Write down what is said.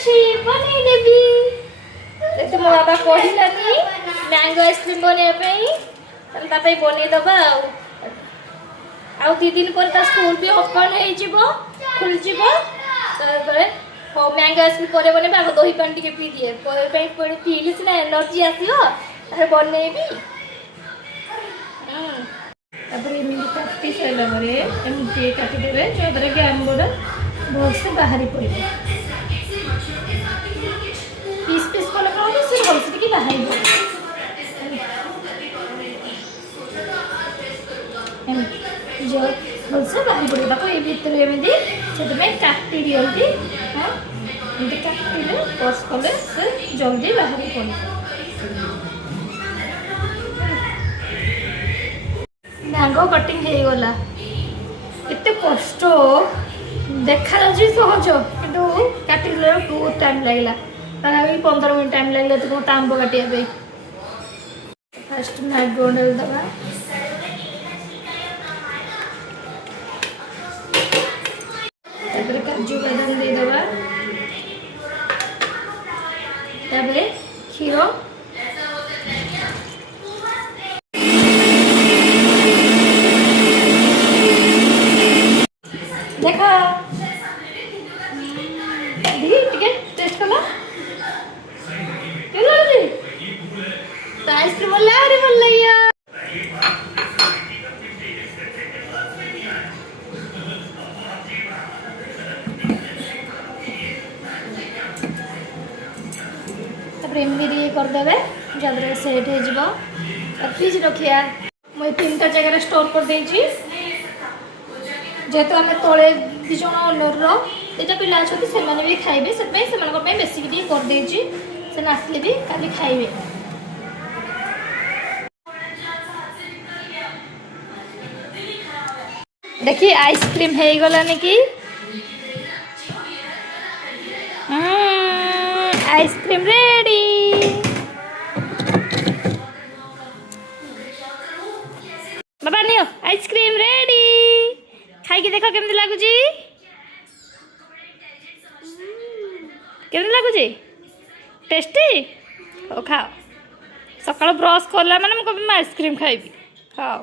अच्छी बने देवी देखते मो बाबा कहलानी मैंगो आइसक्रीम बनवाई बन दबा आउ 2 दिन पर स्कूल भी ओपन हो खुल हो मैंगो आइसक्रीम पर बने आगे दही पानी टे पी दिए पीली सीना एनर्जी आसो बनईबी एमती काटी सारा एमती काटिदेवे जो कि आम्बर भलसे बाहरी पड़े पीस पीस कले कौन से भलसे टी बाहरी पड़े जो भलसे बाहरी पड़े ये भितर एमती से काटी दिखती हाँ एमती काटिले कस कले से जल्दी बाहरी पड़े मैंगो कटिंग हो गला एते कष्ट देखा सहज कि काटिले बहुत टाइम लगला 15 मिनट टाइम लगला तो मत आंब काटा फास्ट मैंगो दबा काजू बादाम दे दबा क्षीर देखा टेस्ट कला तो आइसक्रीम भल लगे एमती करदे जहाँ सेट हो फ्रिज रखिया मुझे 3टा जगह स्टोर कर देची जेहेतु आम तले दिज ओनर दुटा पिला अच्छा से भी खाइबे से बेसिक टी करदे से आसले भी काली खाइबे देखिए आइसक्रीम हो गलानी कि आइसक्रीम रेडी बाबा नियो आइसक्रीम रेडी खाई देख केमती लगुच केमती लगुच टेस्टी हो खाओ सकाल ब्रश कला माने मुझे आइसक्रीम खाइबी खाओ।